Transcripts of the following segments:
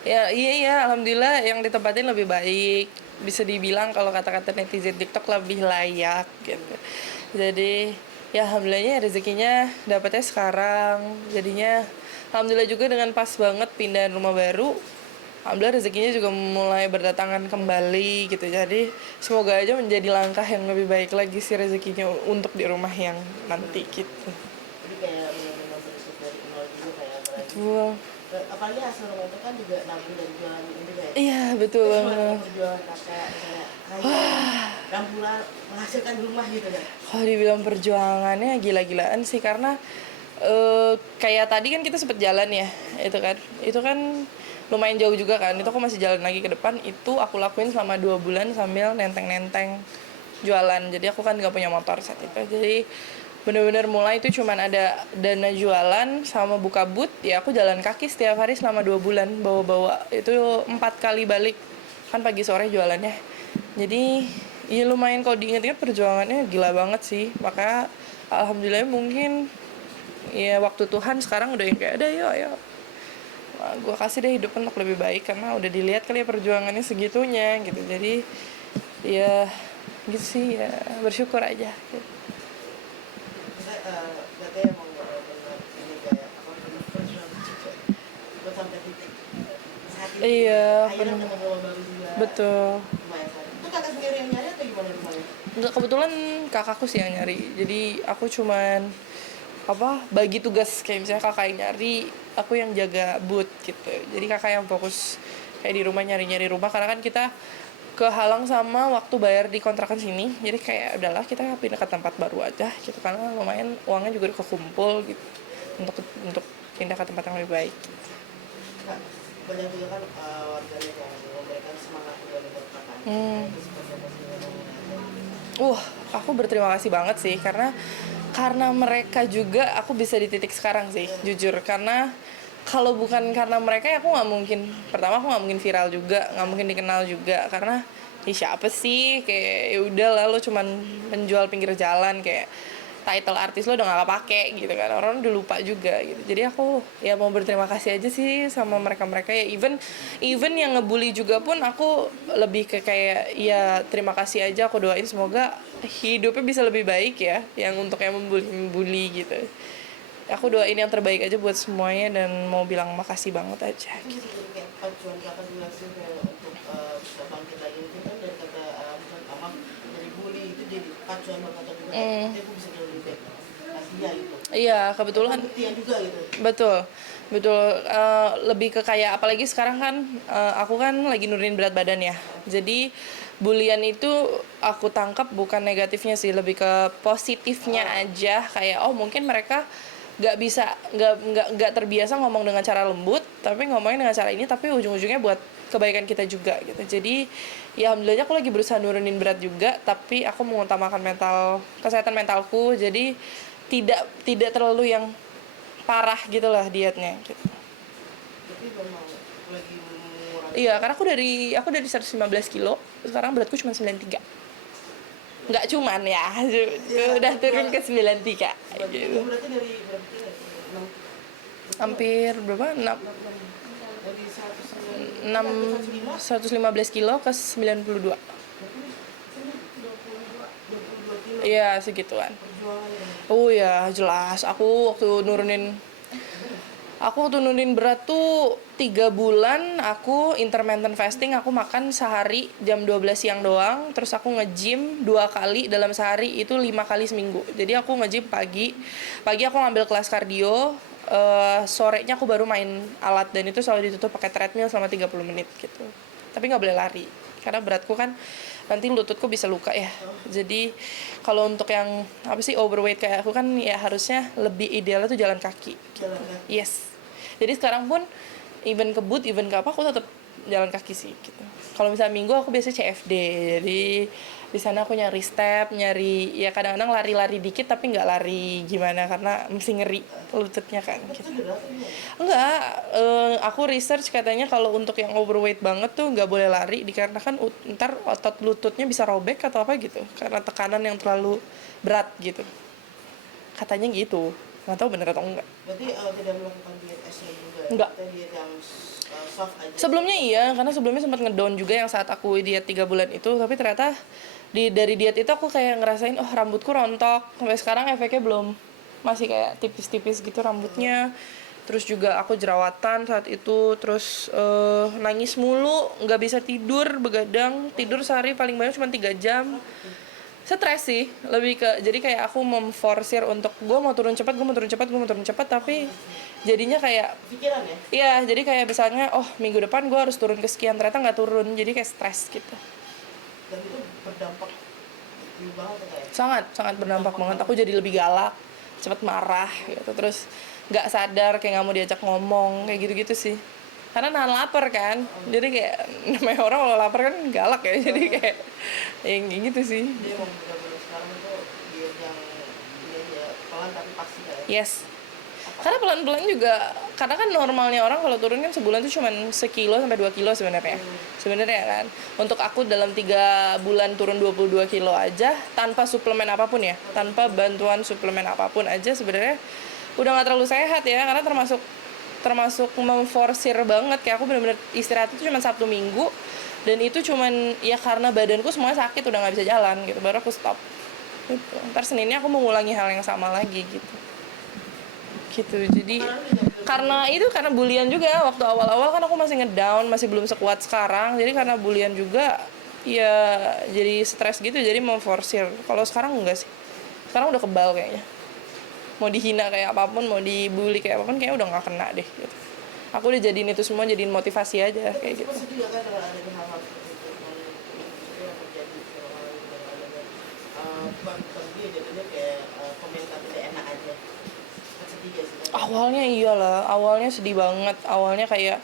Ya, iya, alhamdulillah yang ditempatin lebih baik. Bisa dibilang kalau kata-kata netizen TikTok lebih layak gitu. Jadi, ya alhamdulillahnya rezekinya dapatnya sekarang. Jadinya alhamdulillah juga dengan pas banget pindahan rumah baru. Alhamdulillah rezekinya juga mulai berdatangan kembali gitu. Jadi, semoga aja menjadi langkah yang lebih baik lagi sih rezekinya untuk di rumah yang nanti gitu. Jadi kayak benar-benar berintis dari nol juga kayak apalagi Betul. apalagi hasil rumah itu kan juga nabung dari jualan itu kayak Iya, betul itu gimana banget. perjuangan kakak misalnya hanya 6 bulan menghasilkan rumah gitu kan. Kalau dibilang perjuangannya gila-gilaan sih karena kayak tadi kan kita sempet jalan ya, itu kan lumayan jauh juga kan, itu aku masih jalan lagi ke depan, itu aku lakuin selama 2 bulan sambil nenteng-nenteng jualan. Jadi aku kan nggak punya motor saat itu, jadi bener-bener mulai itu cuman ada dana jualan sama buka booth, ya aku jalan kaki setiap hari selama 2 bulan bawa-bawa itu 4 kali balik kan pagi sore jualannya. Jadi ya lumayan kalau diinget-inget perjuangannya gila banget sih. Maka alhamdulillah mungkin ya waktu Tuhan sekarang udah yang kayak ada yuk ayo. Nah, gue kasih deh hidup untuk lebih baik karena udah dilihat kali ya perjuangannya segitunya gitu. Jadi ya gitu sih ya bersyukur aja gitu. Kita berarti emang benar-benar ini kayak apa benar perjuangan juga buat sampai titik saat ini gitu ya. Iya Akhirnya penuh. ketemu rumah baru juga Betul. lumayan saat itu kakak sendiri yang nyari atau gimana rumahnya. Enggak, kebetulan kakakku sih yang nyari. Jadi aku cuman bagi tugas kayak misalnya kakak yang nyari, aku yang jaga booth gitu. Jadi kakak yang fokus kayak di rumah nyari-nyari rumah karena kan kita kehalang sama waktu bayar di kontrakan sini. Jadi kayak udahlah kita pindah ke tempat baru aja gitu karena lumayan uangnya juga udah kekumpul gitu untuk pindah ke tempat yang lebih baik. Kak, banyak juga kan warganet yang memberikan semangat juga buat kakaknya. Nah, Hmm. itu seperti apa sih yang ngomongnya? Aku berterima kasih banget sih karena mereka juga aku bisa di titik sekarang sih, jujur. Karena kalau bukan karena mereka ya aku nggak mungkin. Pertama aku nggak mungkin viral juga, nggak mungkin dikenal juga karena siapa sih kayak ya udah lah lo cuman menjual pinggir jalan kayak title artis lo udah gak kepake gitu kan, orang udah lupa juga gitu. Jadi aku ya mau berterima kasih aja sih sama mereka-mereka ya, even yang ngebully juga pun aku lebih ke kayak ya terima kasih aja, aku doain semoga hidupnya bisa lebih baik ya yang untuk yang membuli gitu. Aku doain yang terbaik aja buat semuanya dan mau bilang makasih banget aja Itu gitu. bisa jadi kayak pacuan kakak juga sih kayak untuk bisa bangkit lagi itu kan dari kata misalnya Amam dari bully itu jadi pacuan buat kakak juga kayak Mm, nanti aku bisa jauh lebih baik kasih dia gitu iya itu kebetulan. pembuktian juga gitu. Betul, betul. Lebih ke kayak apalagi sekarang kan aku kan lagi nurunin berat badan ya. Jadi bulian itu aku tangkap bukan negatifnya sih, lebih ke positifnya aja. Kayak oh mungkin mereka nggak bisa nggak terbiasa ngomong dengan cara lembut, tapi ngomongin dengan cara ini, tapi ujung-ujungnya buat kebaikan kita juga gitu. Jadi ya alhamdulillah aku lagi berusaha nurunin berat juga, tapi aku mengutamakan kesehatan mentalku. Jadi tidak tidak terlalu yang parah gitu lah dietnya gitu. Tapi memang lagi mengurangi Iya, berat. karena aku dari 115 kilo, sekarang beratku cuma 93. Nggak cuman ya, Ya udah turun ke perjuangan 93 seperti itu gitu. berarti dari berapa kilo ya? 6 kilo Hampir berapa? 6 dari 109 6 hampir 105 115 kilo ke 92. berarti sini 22 kilo Iya, segituan. perjuangannya. Oh ya, jelas. Aku waktu nurunin berat tuh 3 bulan aku intermittent fasting, aku makan sehari jam 12 siang doang, terus aku nge-gym 2 kali dalam sehari, itu 5 kali seminggu. Jadi aku nge-gym pagi aku ngambil kelas kardio, sorenya aku baru main alat dan itu selalu ditutup pakai treadmill selama 30 menit gitu. Tapi nggak boleh lari karena beratku kan nanti lututku bisa luka ya. Jadi kalau untuk yang overweight kayak aku kan ya harusnya lebih idealnya tuh jalan kaki Jalan gitu. kaki. Yes. Jadi sekarang pun even ke boot, even ke apa aku tetap jalan kaki sih gitu. Kalau misalnya minggu aku biasanya CFD. Jadi di sana aku nyari step, nyari ya kadang-kadang lari-lari dikit tapi nggak lari gimana karena mesti ngeri lututnya kan Itu gitu. cedera atau gimana? Enggak, aku research katanya kalau untuk yang overweight banget tuh nggak boleh lari dikarenakan ntar otot lututnya bisa robek atau apa gitu karena tekanan yang terlalu berat gitu. Katanya gitu. Nggak tahu bener atau enggak. Berarti tidak melakukan diet ekstrim juga ya? Enggak. Kita diet yang soft aja. Sebelumnya iya, karena sebelumnya sempat ngedown juga yang saat aku diet 3 bulan itu, tapi ternyata dari diet itu aku kayak ngerasain oh rambutku rontok. Sampai sekarang efeknya belum, masih kayak tipis-tipis gitu rambutnya. Terus juga aku jerawatan saat itu, terus nangis mulu, nggak bisa tidur, begadang, tidur sehari paling banyak cuma 3 jam. Stres sih, lebih ke jadi kayak aku memforsir untuk gue mau turun cepat, gue mau turun cepat, gue mau turun cepat, tapi jadinya kayak Pikiran ya? iya, jadi kayak misalnya, oh minggu depan gue harus turun ke sekian, ternyata nggak turun, jadi kayak stres gitu. Dan itu berdampak banget ya kayak. Sangat, sangat berdampak banget. Aku jadi lebih galak, cepet marah gitu, terus nggak sadar kayak nggak mau diajak ngomong, kayak gitu-gitu sih. Karena nahan lapar kan, jadi kayak namanya orang kalau lapar kan galak ya, jadi kayak yang gitu sih. Dia emang bener-bener sekarang itu diet yang ini aja pelan tapi pasti kayak. Yes. Karena pelan-pelan juga, karena kan normalnya orang kalau turun kan sebulan tuh cuman 1 kilo sampai 2 kilo sebenarnya. Sebenarnya kan. Untuk aku dalam 3 bulan turun 22 kilo aja tanpa suplemen apapun ya, tanpa bantuan suplemen apapun aja sebenarnya udah nggak terlalu sehat ya, karena termasuk memforsir banget, kayak aku bener-bener istirahat itu cuma Sabtu Minggu, dan itu cuman ya karena badanku semuanya sakit udah nggak bisa jalan gitu, baru aku stop gitu. Ntar Seninnya aku mengulangi hal yang sama lagi gitu. Jadi karena bulian juga, waktu awal-awal kan aku masih ngedown, masih belum sekuat sekarang, jadi karena bulian juga ya jadi stres gitu, jadi memforsir. Kalau sekarang enggak sih, sekarang udah kebal kayaknya, mau dihina kayak apapun, mau dibully kayak apapun, kayaknya udah nggak kena deh gitu. Aku udah jadiin itu semua jadiin motivasi aja kayak gitu. Sedih kan kalau ada hal-hal seperti itu yang terjadi sama orang yang adanya bukan dia jadinya kayak komentar tidak enak aja. Kan sedih gak sih? Awalnya iyalah, awalnya sedih banget, awalnya kayak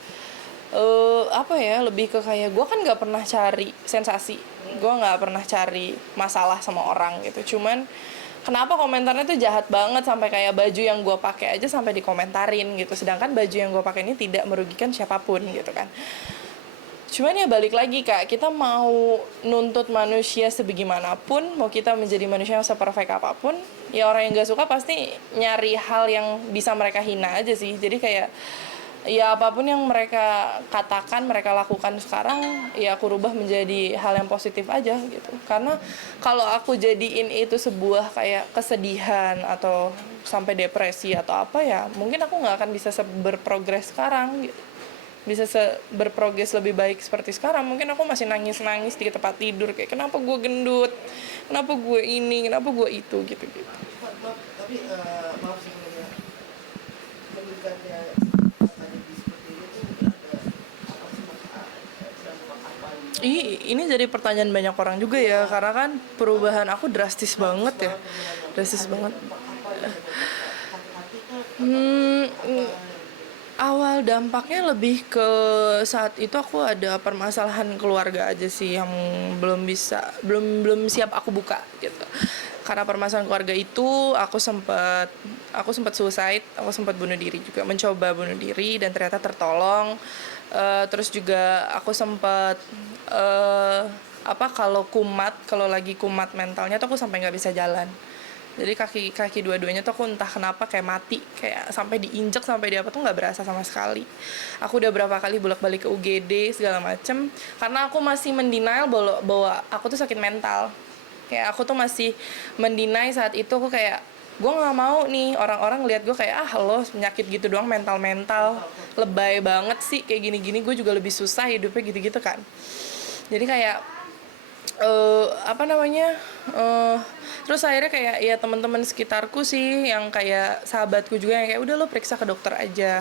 apa ya, lebih ke kayak gue kan nggak pernah cari sensasi, gue nggak pernah cari masalah sama orang gitu, cuman kenapa komentarnya tuh jahat banget, sampai kayak baju yang gue pakai aja sampai dikomentarin gitu, sedangkan baju yang gue pakai ini tidak merugikan siapapun gitu kan. Cuman ya balik lagi Kak, kita mau nuntut manusia sebagaimanapun, mau kita menjadi manusia yang seperfect apapun, ya orang yang gak suka pasti nyari hal yang bisa mereka hina aja sih. Jadi kayak ya apapun yang mereka katakan, mereka lakukan sekarang, ya aku rubah menjadi hal yang positif aja gitu. Karena kalau aku jadiin itu sebuah kayak kesedihan atau sampai depresi atau apa, ya mungkin aku nggak akan bisa berprogres sekarang gitu, bisa berprogres lebih baik seperti sekarang. Mungkin aku masih nangis-nangis di tempat tidur kayak kenapa gue gendut, kenapa gue ini, kenapa gue itu gitu. Tapi maaf sebelumnya, meningkatnya tadi seperti ini tuh ada apa sih dampak apa gitu? Ini jadi pertanyaan banyak orang juga ya, karena kan perubahan aku drastis banget ya, drastis banget. Apa yang hati-hati kan? Awal dampaknya lebih ke saat itu aku ada permasalahan keluarga aja sih yang belum siap aku buka gitu. Karena permasalahan keluarga itu aku sempat suicide, aku sempat bunuh diri juga, mencoba bunuh diri dan ternyata tertolong. Terus juga aku sempat kalau lagi kumat mentalnya tuh aku sampai nggak bisa jalan. Jadi kaki dua-duanya tuh aku entah kenapa kayak mati, kayak sampai diinjek, sampai di apa tuh nggak berasa sama sekali. Aku udah berapa kali bolak-balik ke UGD segala macem, karena aku masih mendenial bahwa aku tuh sakit mental. Kayak aku tuh masih mendenial saat itu, aku kayak gue nggak mau nih orang-orang lihat gue kayak lo penyakit gitu doang, mental lebay banget sih kayak gini-gini, gue juga lebih susah hidupnya gitu-gitu kan. Jadi kayak terus akhirnya kayak ya teman-teman sekitarku sih yang kayak sahabatku juga yang kayak udah lo periksa ke dokter aja.